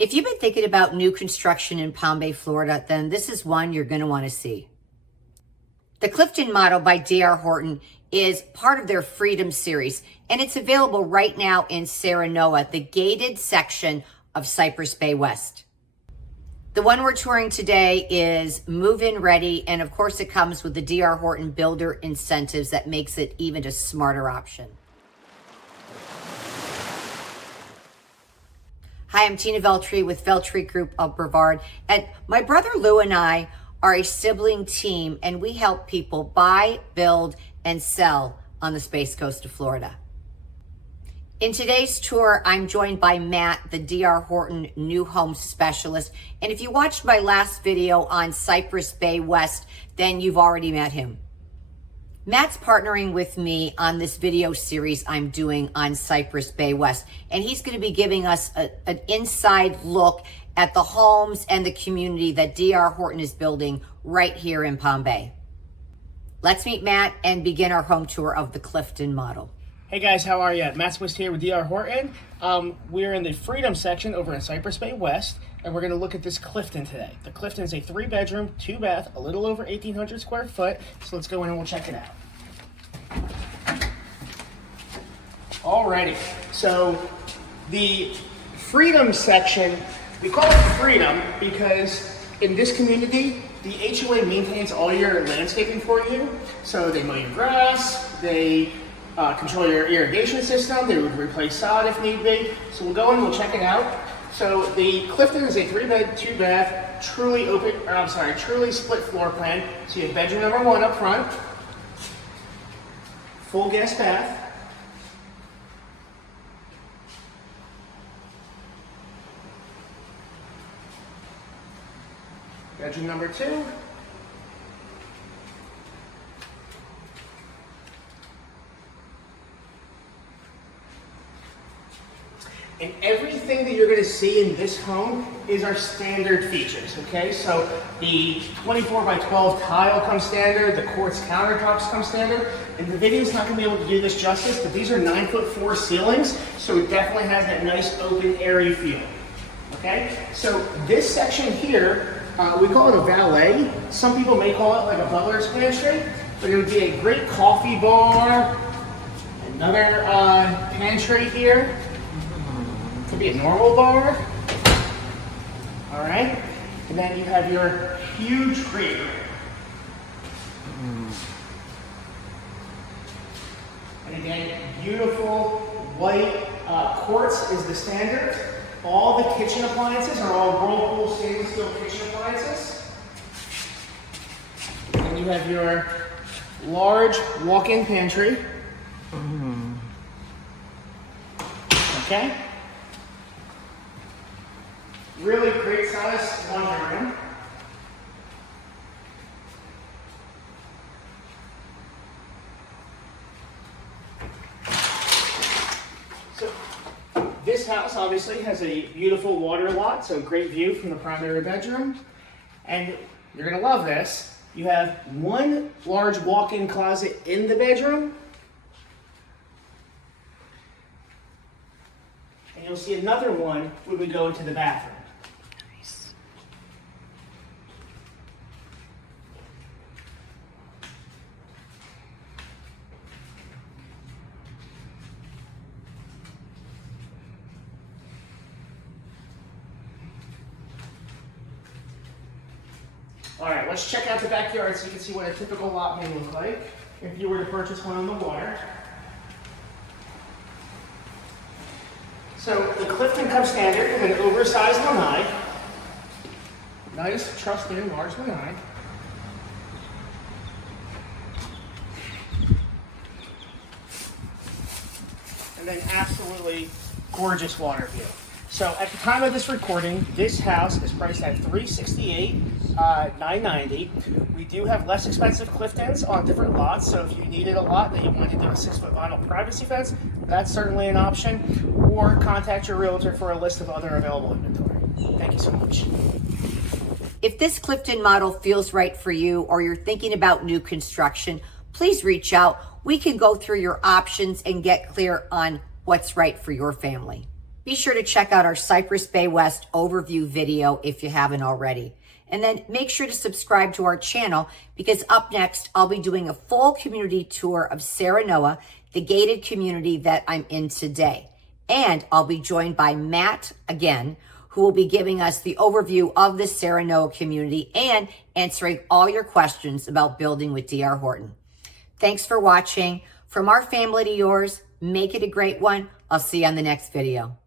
If you've been thinking about new construction in Palm Bay, Florida, then this is one you're going to want to see. The Clifton model by DR Horton is part of their Freedom series, and it's available right now in Serenoa, the gated section of Cypress Bay West. The one we're touring today is move-in ready, and of course it comes with the DR Horton builder incentives that makes it even a smarter option. Hi, I'm Tina Veltri with Veltri Group of Brevard, and my brother Lou and I are a sibling team, and we help people buy, build, and sell on the Space Coast of Florida. In today's tour, I'm joined by Matt, the DR Horton new home specialist, and if you watched my last video on Cypress Bay West, then you've already met him. Matt's partnering with me on this video series I'm doing on Cypress Bay West, and he's going to be giving us an inside look at the homes and the community that DR Horton is building right here in Palm Bay. Let's meet Matt and begin our home tour of the Clifton model. Hey guys, how are you? Matt Swist here with DR Horton. We're in the Freedom section over in Cypress Bay West, and we're going to look at this Clifton today. The Clifton is a 3-bedroom, 2-bath, a little over 1,800 square foot. So let's go in and we'll check it out. Alrighty, so the Freedom section, we call it Freedom because in this community, the HOA maintains all your landscaping for you. So they mow your grass, they control your irrigation system, they would replace sod if need be. So we'll go in and we'll check it out. So the Clifton is a 3-bed, 2-bath, truly split floor plan. So you have bedroom number 1 up front, full guest bath, bedroom number 2, and everything that you're going to see in this home is our standard features, okay? So the 24 by 12 tile comes standard, the quartz countertops come standard, and the video's not going to be able to do this justice, but these are 9'4" ceilings, so it definitely has that nice open, airy feel, okay? So this section here, we call it a valet. Some people may call it like a butler's pantry, but it would be a great coffee bar, another pantry here. Could be a normal bar. All right. And then you have your huge creek. And again, beautiful white quartz is the standard. All the kitchen appliances are all Whirlpool stainless steel kitchen appliances. And you have your large walk-in pantry. Okay. Really great size laundry room. So this house obviously has a beautiful water lot, so great view from the primary bedroom. And you're gonna love this. You have one large walk-in closet in the bedroom. And you'll see another one when we go into the bathroom. All right, let's check out the backyard so you can see what a typical lot may look like if you were to purchase one on the water. So the Clifton comes standard with an oversized lanai. Nice, trust-in, large lanai. And then absolutely gorgeous water view. So at the time of this recording, this house is priced at $368,990. We do have less expensive Cliftons on different lots, so if you needed a lot that you wanted to do a 6-foot vinyl privacy fence, that's certainly an option. Or contact your realtor for a list of other available inventory. Thank you so much. If this Clifton model feels right for you or you're thinking about new construction, please reach out. We can go through your options and get clear on what's right for your family. Be sure to check out our Cypress Bay West overview video if you haven't already. And then make sure to subscribe to our channel, because up next, I'll be doing a full community tour of Serenoa, the gated community that I'm in today. And I'll be joined by Matt again, who will be giving us the overview of the Serenoa community and answering all your questions about building with DR Horton. Thanks for watching. From our family to yours, make it a great one. I'll see you on the next video.